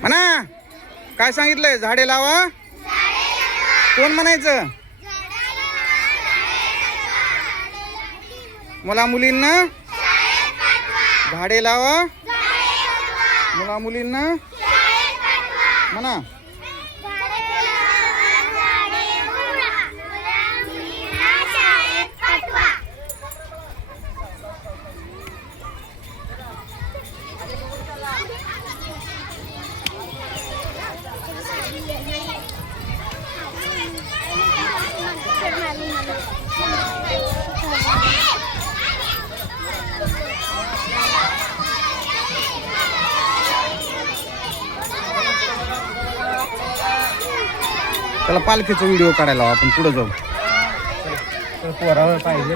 म्हणा. काय सांगितलंय? झाडे लावा. कोण म्हणायचं? मुला मुलींना झाडे लावा. मुला मुलींना म्हणा. त्याला पालखीचा व्हिडिओ काढायला आपण पुढे जाऊ. पोरावर पाहिजे.